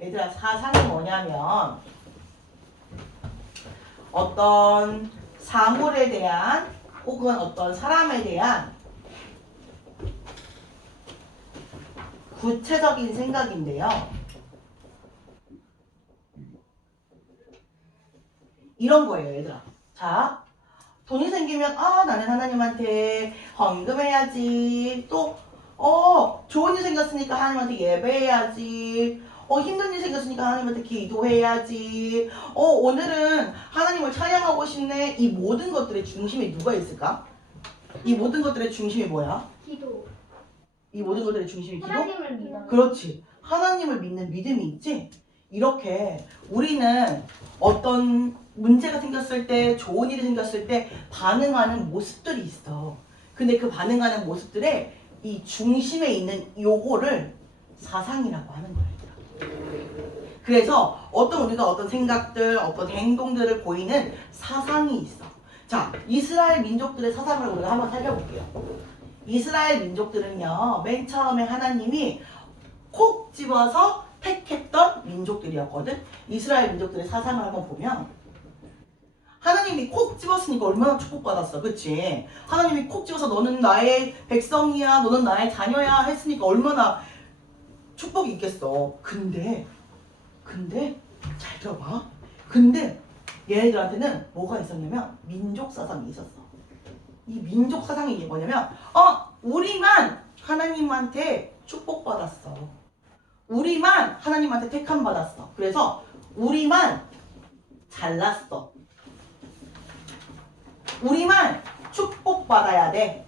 얘들아 사상이 뭐냐면 어떤 사물에 대한 혹은 어떤 사람에 대한 구체적인 생각인데요. 이런 거예요, 얘들아. 자, 돈이 생기면 아 나는 하나님한테 헌금해야지. 또 어, 좋은 일 생겼으니까 하나님한테 예배해야지. 어, 힘든 일 생겼으니까 하나님한테 기도해야지. 어, 오늘은 하나님을 찬양하고 싶네. 이 모든 것들의 중심에 누가 있을까? 이 모든 것들의 중심이 뭐야? 기도. 이 모든 것들의 중심이 기도? 하나님을 믿어. 그렇지. 하나님을 믿는 믿음이 있지? 이렇게 우리는 어떤 문제가 생겼을 때, 좋은 일이 생겼을 때 반응하는 모습들이 있어. 근데 그 반응하는 모습들의 이 중심에 있는 요거를 사상이라고 하는. 얘들아. 그래서 어떤 우리가 어떤 생각들, 어떤 행동들을 보이는 사상이 있어. 자, 이스라엘 민족들의 사상을 우리가 한번 살펴볼게요. 이스라엘 민족들은요, 맨 처음에 하나님이 콕 집어서 택했던 민족들이었거든. 이스라엘 민족들의 사상을 한번 보면 하나님이 콕 집었으니까 얼마나 축복받았어. 그치? 하나님이 콕 집어서 너는 나의 백성이야, 너는 나의 자녀야 했으니까 얼마나 축복이 있겠어. 근데, 근데, 잘 들어봐. 근데 얘네들한테는 뭐가 있었냐면 민족 사상이 있었어. 이 민족 사상이 뭐냐면, 어, 우리만 하나님한테 축복받았어. 우리만 하나님한테 택함 받았어. 그래서 우리만 잘났어. 우리만 축복받아야 돼.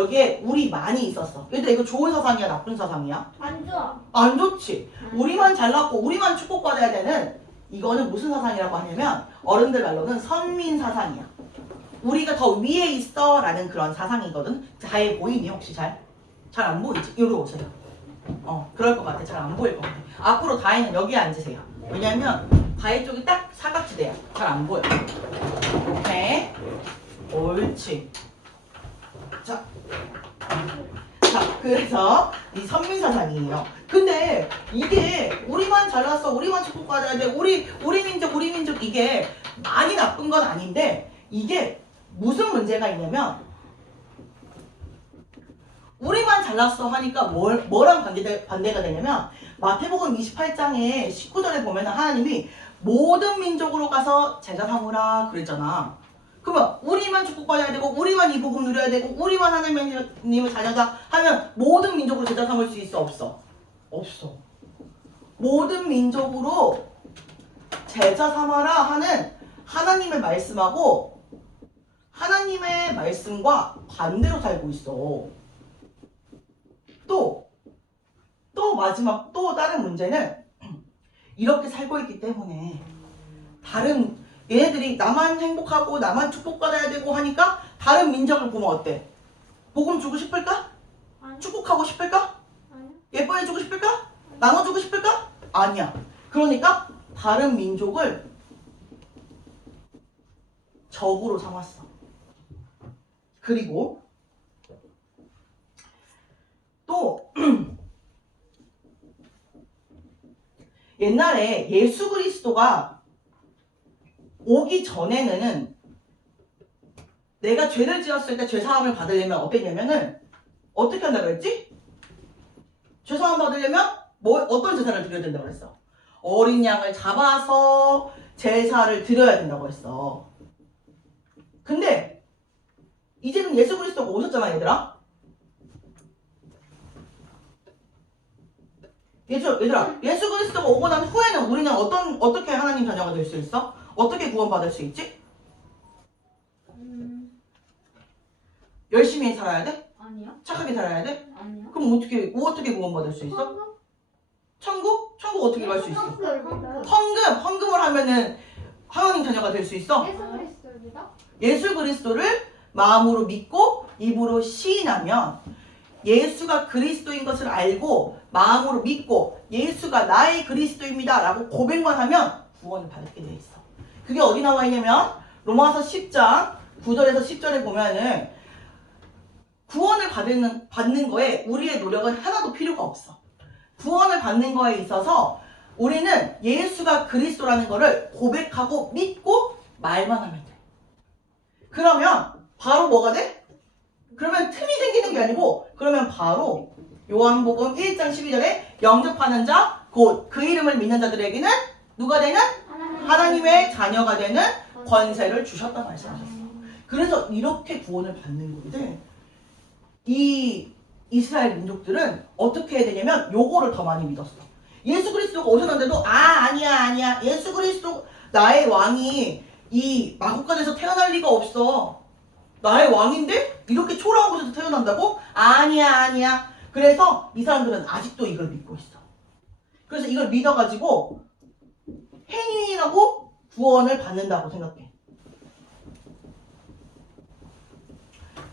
여기에 우리 많이 있었어. 얘들아 이거 좋은 사상이야, 나쁜 사상이야? 안 좋아. 안 좋지. 우리만 잘났고 우리만 축복받아야 되는 이거는 무슨 사상이라고 하냐면 어른들 말로는 선민 사상이야. 우리가 더 위에 있어 라는 그런 사상이거든. 잘 보이니 혹시 잘? 잘 안 보이지? 여기 오세요. 어, 그럴 것 같아. 잘 안 보일 것 같아. 앞으로 다혜는 여기 앉으세요. 왜냐면 다혜 쪽이 딱 사각지대야. 잘 안 보여. 오케이. 옳지. 자. 자, 그래서 이 선민사상이에요. 근데 이게 우리만 잘났어, 우리만 축복받아야 돼, 우리 우리 민족, 우리 민족 이게 많이 나쁜 건 아닌데 이게 무슨 문제가 있냐면 우리만 잘났어 하니까 뭘, 뭐랑 반대, 반대가 되냐면 마태복음 28장에 19절에 보면 하나님이 모든 민족으로 가서 제자 삼으라 그랬잖아. 그러면 우리만 축복받아야 되고 우리만 이 복음 누려야 되고 우리만 하나님을 자녀다 하면 모든 민족으로 제자 삼을 수 있어 없어? 없어. 모든 민족으로 제자 삼아라 하는 하나님의 말씀하고 하나님의 말씀과 반대로 살고 있어. 또, 또 마지막 또 다른 문제는 이렇게 살고 있기 때문에 다른 얘네들이 나만 행복하고 나만 축복받아야 되고 하니까 다른 민족을 보면 어때? 복음 주고 싶을까? 아니. 축복하고 싶을까? 아니. 예뻐해주고 싶을까? 나눠주고 싶을까? 아니야. 그러니까 다른 민족을 적으로 삼았어. 그리고 또 옛날에 예수 그리스도가 오기 전에는 내가 죄를 지었을 때 죄사함을 받으려면 어땠냐면은 어떻게 한다고 했지? 죄사함 받으려면 뭐 어떤 제사를 드려야 된다고 그랬어? 어린 양을 잡아서 제사를 드려야 된다고 했어. 근데 이제는 예수 그리스도가 오셨잖아, 얘들아. 예수, 얘들아, 예수 그리스도가 오고 난 후에는 우리는 어떤 어떻게 하나님 자녀가 될 수 있어? 어떻게 구원받을 수 있지? 음. 열심히 살아야 돼? 아니야. 착하게 살아야 돼? 아니야. 그럼 어떻게 어떻게 구원받을 수 있어? 헌금? 천국? 천국 어떻게 갈 수 있어? 헌금. 헌금. 헌금, 헌금을 하면은 하나님 자녀가 될 수 있어? 예수 그리스도입니다. 예수 그리스도를 마음으로 믿고 입으로 시인하면 예수가 그리스도인 것을 알고 마음으로 믿고 예수가 나의 그리스도입니다 라고 고백만 하면 구원을 받게 되어 있어. 그게 어디 나와 있냐면 로마서 10장 9절에서 10절에 보면은 구원을 받는, 받는 거에 우리의 노력은 하나도 필요가 없어. 구원을 받는 거에 있어서 우리는 예수가 그리스도라는 거를 고백하고 믿고 말만 하면 돼. 그러면 바로 뭐가 돼? 그러면 틈이 생기는 게 아니고 그러면 바로 요한복음 1장 12절에 영접하는 자, 곧 그 이름을 믿는 자들에게는 누가 되는? 하나님의 자녀가 되는 권세를 주셨다 말씀하셨어. 그래서 이렇게 구원을 받는 건데 이 이스라엘 민족들은 어떻게 해야 되냐면 요거를 더 많이 믿었어. 예수 그리스도가 오셨는데도 아 아니야 아니야 예수 그리스도 나의 왕이 이 마국간에서 태어날 리가 없어. 나의 왕인데 이렇게 초라한 곳에서 태어난다고? 아니야 아니야. 그래서 이 사람들은 아직도 이걸 믿고 있어. 그래서 이걸 믿어가지고 행위라고 구원을 받는다고 생각해.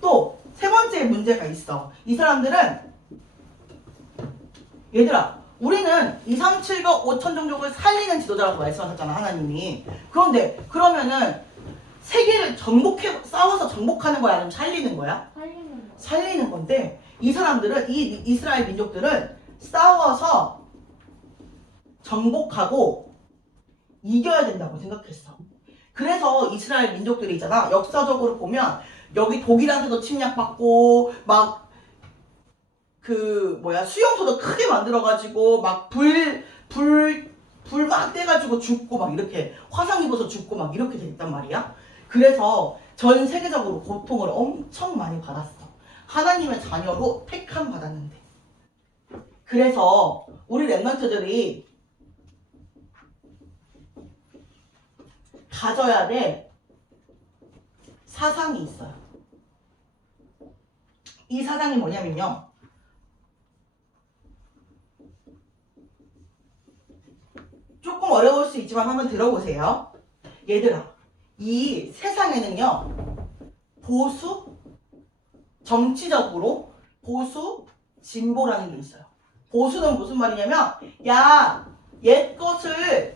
또 세 번째 문제가 있어. 이 사람들은 얘들아, 우리는 2, 3, 7과 5천 종족을 살리는 지도자라고 말씀하셨잖아, 하나님이. 그런데 그러면은 세계를 정복해 싸워서 정복하는 거야, 아니면 살리는 거야? 살리는 거. 살리는 건데 이 사람들은 이 이스라엘 민족들은 싸워서 정복하고 이겨야 된다고 생각했어. 그래서 이스라엘 민족들이 있잖아. 역사적으로 보면 여기 독일한테도 침략받고 막 그 뭐야 수용소도 크게 만들어가지고 막 불 불불막 떼가지고 죽고 막 이렇게 화상 입어서 죽고 막 이렇게 됐단 말이야. 그래서 전 세계적으로 고통을 엄청 많이 받았어. 하나님의 자녀로 택함 받았는데. 그래서 우리 랩런트들이 가져야 될 사상이 있어요. 이 사상이 뭐냐면요. 조금 어려울 수 있지만 한번 들어보세요. 얘들아, 이 세상에는요, 보수, 정치적으로 보수, 진보라는 게 있어요. 보수는 무슨 말이냐면, 야, 옛 것을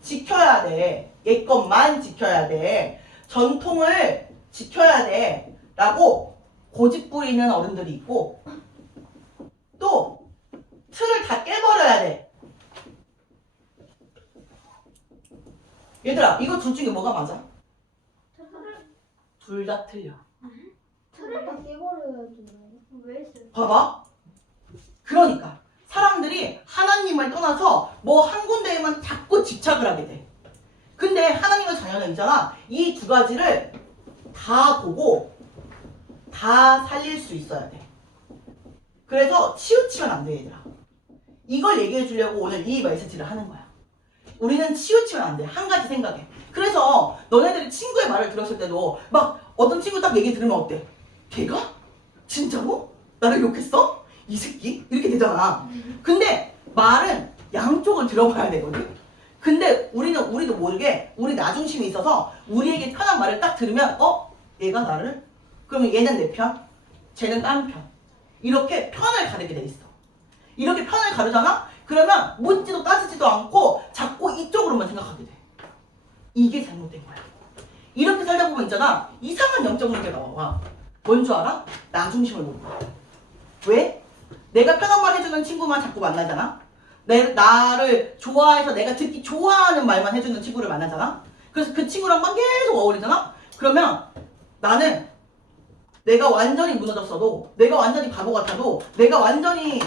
지켜야 돼. 옛 것만 지켜야 돼. 전통을 지켜야 돼. 라고 고집 부리는 어른들이 있고, 또, 틀을 다 깨버려야 돼. 얘들아, 이거 둘 중에 뭐가 맞아? 둘 다 틀려. 틀을 다 깨버려야지. 왜? 봐봐. 그러니까 사람들이 하나님을 떠나서 뭐 한 군데에만 자꾸 집착을 하게 돼. 근데 하나님의 자녀는 있잖아. 이 두 가지를 다 보고 다 살릴 수 있어야 돼. 그래서 치우치면 안 돼, 얘들아. 이걸 얘기해 주려고 오늘 이 메시지를 하는 거야. 우리는 치우치면 안 돼. 한 가지 생각해. 그래서 너네들이 친구의 말을 들었을 때도 막 어떤 친구 딱 얘기 들으면 어때? 걔가? 진짜로? 나를 욕했어? 이 새끼? 이렇게 되잖아. 근데 말은 양쪽을 들어봐야 되거든. 근데 우리는 우리도 모르게 우리 나중심이 있어서 우리에게 편한 말을 딱 들으면 어? 얘가 나를? 그러면 얘는 내 편? 쟤는 딴 편. 이렇게 편을 가르게 돼 있어. 이렇게 편을 가르잖아? 그러면 묻지도 따지지도 않고 자꾸 이쪽으로만 생각하게 돼. 이게 잘못된 거야. 이렇게 살다 보면 있잖아. 이상한 영적 문제가 와. 뭔 줄 알아? 나중심을 못 봐. 왜? 내가 편한 말 해주는 친구만 자꾸 만나잖아? 내, 나를 좋아해서 내가 듣기 좋아하는 말만 해주는 친구를 만나잖아? 그래서 그 친구랑만 계속 어울리잖아? 그러면 나는 내가 완전히 무너졌어도, 내가 완전히 바보 같아도, 내가 완전히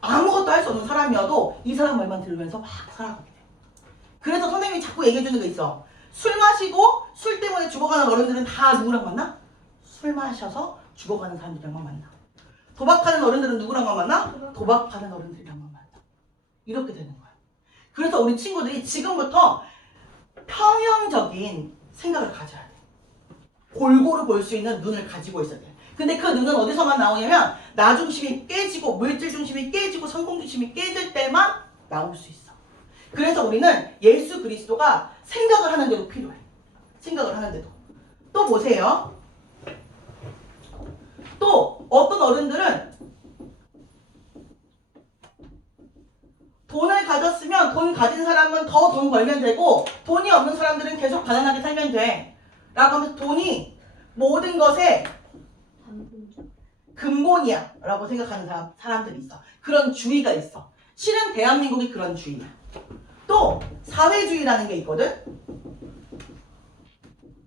아무것도 할 수 없는 사람이어도 이 사람 말만 들으면서 막 살아가게 돼. 그래서 선생님이 자꾸 얘기해주는 거 있어. 술 마시고 술 때문에 죽어가는 어른들은 다 누구랑 만나? 술 마셔서 죽어가는 사람들이랑만 만나. 도박하는 어른들은 누구랑만 만나? 도박하는 어른들이랑만 만나. 이렇게 되는 거야. 그래서 우리 친구들이 지금부터 평형적인 생각을 가져야 돼. 골고루 볼 수 있는 눈을 가지고 있어야 돼. 근데 그 눈은 어디서만 나오냐면 나 중심이 깨지고 물질 중심이 깨지고 성공 중심이 깨질 때만 나올 수 있어. 그래서 우리는 예수 그리스도가 생각을 하는데도 필요해. 생각을 하는데도. 또 보세요. 또 어떤 어른들은 돈을 가졌으면 돈 가진 사람은 더 돈 벌면 되고 돈이 없는 사람들은 계속 가난하게 살면 돼. 라고 하면서 돈이 모든 것의. 근본이야 라고 생각하는 사람, 사람들이 있어. 그런 주의가 있어. 실은 대한민국이 그런 주의야. 또 사회주의라는 게 있거든.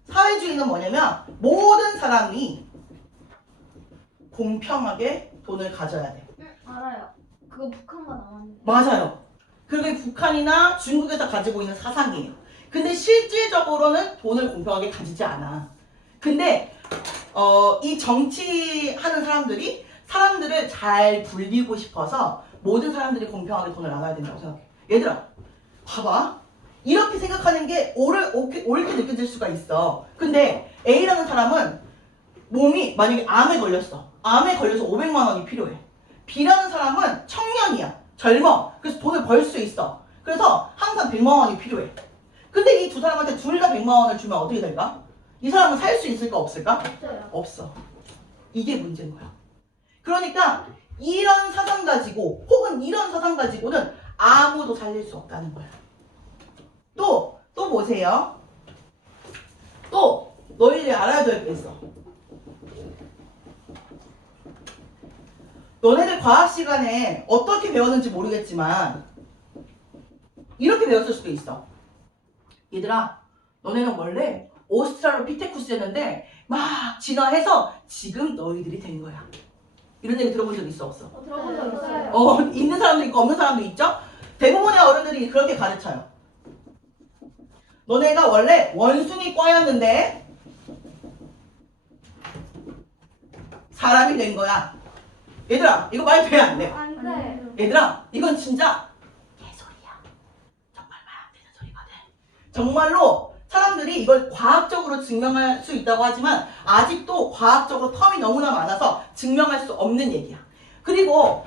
사회주의는 뭐냐면 모든 사람이 공평하게 돈을 가져야 돼. 응, 알아요. 그거 북한과 나왔는데. 맞아요. 그게 북한이나 중국에서 가지고 있는 사상이에요. 근데 실질적으로는 돈을 공평하게 가지지 않아. 근데 어, 이 정치하는 사람들이 사람들을 잘 불리고 싶어서 모든 사람들이 공평하게 돈을 나눠야 된다고 생각해. 얘들아, 봐봐. 이렇게 생각하는 게 옳을, 옳게, 옳게 느껴질 수가 있어. 근데 A라는 사람은 몸이 만약에 암에 걸렸어. 암에 걸려서 500만 원이 필요해. B라는 사람은 청년이야. 젊어. 그래서 돈을 벌 수 있어. 그래서 항상 100만 원이 필요해. 근데 이 두 사람한테 둘 다 100만 원을 주면 어떻게 될까? 이 사람은 살 수 있을까 없을까? 없어요. 없어. 이게 문제인 거야. 그러니까 이런 사상 가지고 혹은 이런 사상 가지고는 아무도 살릴 수 없다는 거야. 또, 또 보세요. 또 너희들이 알아야 될 게 있어. 너네들 과학 시간에 어떻게 배웠는지 모르겠지만 이렇게 배웠을 수도 있어. 얘들아, 너네는 원래 오스트랄로피테쿠스였는데 막 진화해서 지금 너희들이 된 거야. 이런 얘기 들어본 적 있어 없어? 어, 들어본 적 있어요. 어, 있는 사람도 있고 없는 사람도 있죠? 대부분의 어른들이 그렇게 가르쳐요. 너네가 원래 원숭이 과였는데 사람이 된 거야. 얘들아, 이거 말 돼, 안 돼? 안 돼. 얘들아, 이건 진짜 개소리야. 정말 말 안 되는 소리거든. 정말로 사람들이 이걸 과학적으로 증명할 수 있다고 하지만 아직도 과학적으로 텀이 너무나 많아서 증명할 수 없는 얘기야. 그리고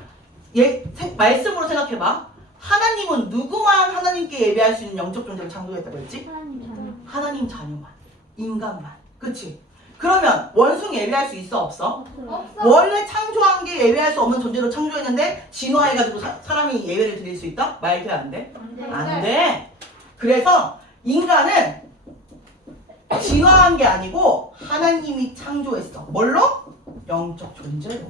예, 생- 말씀으로 생각해봐. 하나님은 누구만 하나님께 예배할 수 있는 영적 존재로 창조했다고 했지? 하나님 자녀. 하나님 자녀만, 인간만. 그치? 그러면 원숭이 예배할 수 있어 없어? 없어. 원래 창조한 게 예배할 수 없는 존재로 창조했는데 진화해가지고 사, 사람이 예배를 드릴 수 있다? 말돼 안 돼? 안 돼. 안 돼. 그래서 인간은 진화한 게 아니고 하나님이 창조했어. 뭘로? 영적 존재로.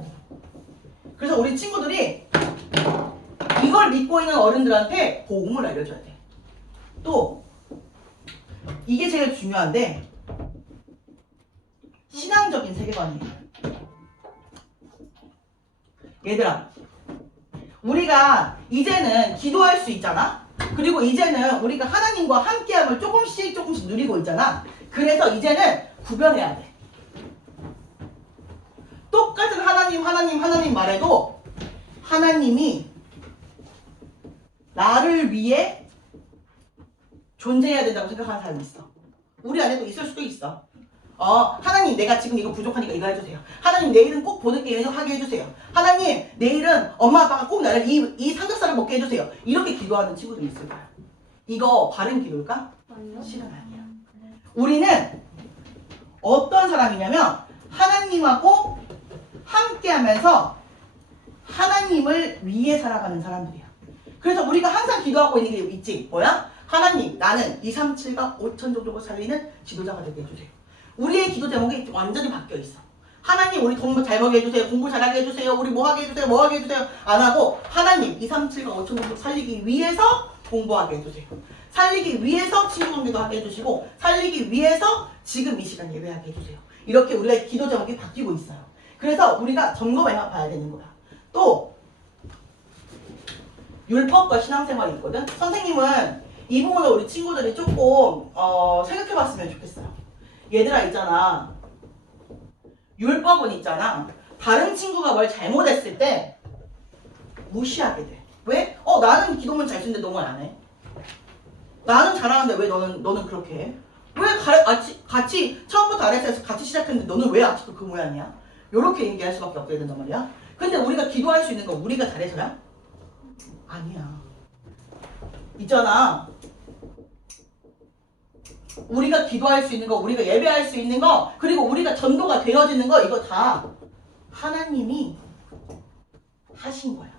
그래서 우리 친구들이 이걸 믿고 있는 어른들한테 복음을 알려줘야 돼. 또 이게 제일 중요한데 신앙적인 세계관이에요. 얘들아, 우리가 이제는 기도할 수 있잖아? 그리고 이제는 우리가 하나님과 함께함을 조금씩 조금씩 누리고 있잖아? 그래서 이제는 구별해야 돼. 똑같은 하나님, 하나님, 하나님 말해도 하나님이 나를 위해 존재해야 된다고 생각하는 사람이 있어. 우리 안에도 있을 수도 있어. 어, 하나님, 내가 지금 이거 부족하니까 이거 해주세요. 하나님, 내일은 꼭 보는 게 하게 해주세요. 하나님, 내일은 엄마, 아빠가 꼭 나를 이, 이 삼겹살을 먹게 해주세요. 이렇게 기도하는 친구들이 있을 거야. 이거 바른 기도일까? 아니요. 실은 아니야. 우리는 어떤 사람이냐면, 하나님하고 함께 하면서 하나님을 위해 살아가는 사람들이야. 그래서 우리가 항상 기도하고 있는 게 있지. 뭐야? 하나님, 나는 2, 3, 7과 5천 정도 살리는 지도자가 되게 해주세요. 우리의 기도 제목이 완전히 바뀌어 있어. 하나님, 우리 돈 잘 벌게 해주세요. 공부 잘하게 해주세요. 우리 뭐 하게 해주세요. 뭐 하게 해주세요. 안 하고, 하나님, 2, 3, 7과 5천 정도 살리기 위해서 공부하게 해주세요. 살리기 위해서 친구 관계도 하게 해주시고, 살리기 위해서 지금 이 시간 예배하게 해주세요. 이렇게 우리가 기도 제목이 바뀌고 있어요. 그래서 우리가 점검해 봐야 되는 거야. 또, 율법과 신앙생활이 있거든. 선생님은 이 부분을 우리 친구들이 조금 어, 생각해봤으면 좋겠어요. 얘들아 있잖아. 율법은 있잖아. 다른 친구가 뭘 잘못했을 때 무시하게 돼. 왜? 어 나는 기도문 잘 쓰는데 너무 안 해. 나는 잘하는데 왜 너는 너는 그렇게 해? 왜 가, 같이 같이 처음부터 아래에서 같이 시작했는데 너는 왜 아직도 그 모양이야? 요렇게 얘기할 수밖에 없게 된단 말이야. 근데 우리가 기도할 수 있는 건 우리가 잘해서야? 아니야. 있잖아. 우리가 기도할 수 있는 거, 우리가 예배할 수 있는 거, 그리고 우리가 전도가 되어지는 거, 이거 다 하나님이 하신 거야.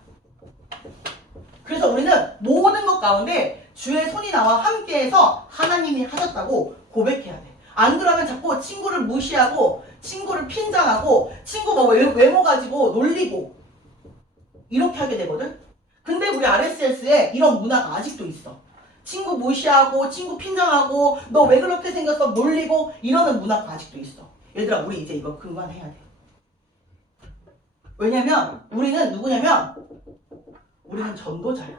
그래서 우리는 모든 것 가운데 주의 손이 나와 함께해서 하나님이 하셨다고 고백해야 돼. 안 그러면 자꾸 친구를 무시하고, 친구를 핀잔하고, 친구 뭐 외- 외모 가지고 놀리고, 이렇게 하게 되거든? 근데 우리 RSS에 이런 문화가 아직도 있어. 친구 무시하고 친구 핀잔하고 너 왜 그렇게 생겼어 놀리고 이러는 문화가 아직도 있어. 얘들아 우리 이제 이거 그만해야 돼. 왜냐면 우리는 누구냐면 우리는 전도자야.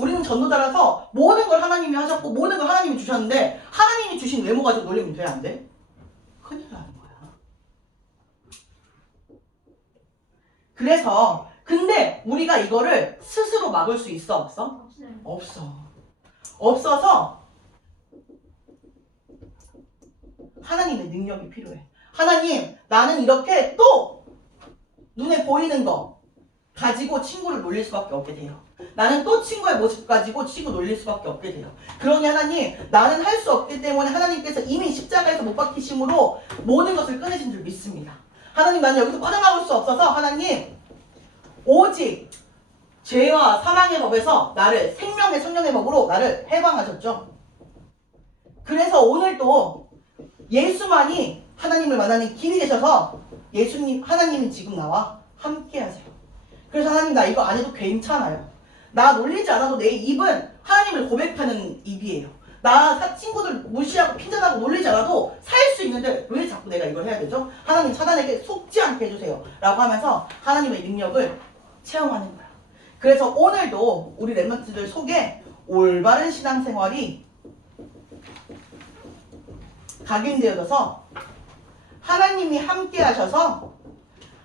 우리는 전도자라서 모든 걸 하나님이 하셨고 모든 걸 하나님이 주셨는데 하나님이 주신 외모 가지고 놀리면 돼안 돼? 큰일 나는 거야. 그래서 근데 우리가 이거를 스스로 막을 수 있어 없어? 없어요. 없어. 없어서 하나님의 능력이 필요해. 하나님, 나는 이렇게 또 눈에 보이는 거 가지고 친구를 놀릴 수밖에 없게 돼요. 나는 또 친구의 모습 가지고 친구 놀릴 수밖에 없게 돼요. 그러니 하나님, 나는 할 수 없기 때문에 하나님께서 이미 십자가에서 못 박히심으로 모든 것을 끊으신 줄 믿습니다. 하나님, 나는 여기서 빠져나올 수 없어서 하나님, 오직 죄와 사망의 법에서 나를 생명의 성령의 법으로 나를 해방하셨죠. 그래서 오늘도 예수만이 하나님을 만나는 길이 되셔서 예수님 하나님은 지금 나와 함께 하세요. 그래서 하나님 나 이거 안 해도 괜찮아요. 나 놀리지 않아도 내 입은 하나님을 고백하는 입이에요. 나 사- 친구들 무시하고 핀잔하고 놀리지 않아도 살 수 있는데 왜 자꾸 내가 이걸 해야 되죠? 하나님 사단에게 속지 않게 해주세요. 라고 하면서 하나님의 능력을 체험하는 거야. 그래서 오늘도 우리 랩런트들 속에 올바른 신앙생활이 각인되어져서 하나님이 함께 하셔서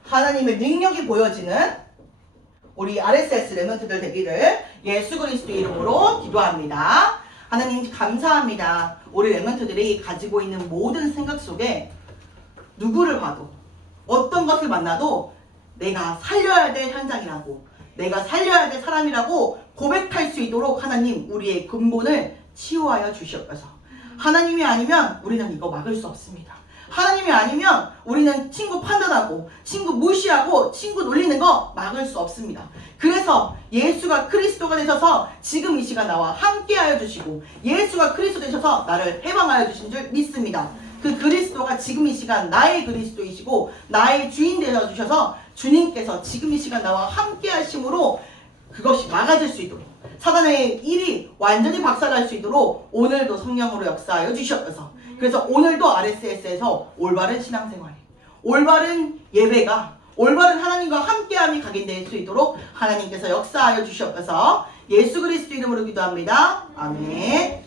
하나님의 능력이 보여지는 우리 RSS 랩런트들 되기를 예수 그리스도 이름으로 기도합니다. 하나님 감사합니다. 우리 랩런트들이 가지고 있는 모든 생각 속에 누구를 봐도 어떤 것을 만나도 내가 살려야 될 현장이라고 내가 살려야 될 사람이라고 고백할 수 있도록 하나님 우리의 근본을 치유하여 주시옵소서. 하나님이 아니면 우리는 이거 막을 수 없습니다. 하나님이 아니면 우리는 친구 판단하고 친구 무시하고 친구 놀리는 거 막을 수 없습니다. 그래서 예수가 그리스도가 되셔서 지금 이 시간 나와 함께하여 주시고 예수가 그리스도 되셔서 나를 해방하여 주신 줄 믿습니다. 그 그리스도가 지금 이 시간 나의 그리스도이시고 나의 주인 되어 주셔서 주님께서 지금 이 시간 나와 함께 하심으로 그것이 막아질 수 있도록 사단의 일이 완전히 박살날 수 있도록 오늘도 성령으로 역사하여 주시옵소서. 그래서 오늘도 RSS에서 올바른 신앙생활, 올바른 예배가 올바른 하나님과 함께함이 각인될 수 있도록 하나님께서 역사하여 주시옵소서. 예수 그리스도 이름으로 기도합니다. 아멘.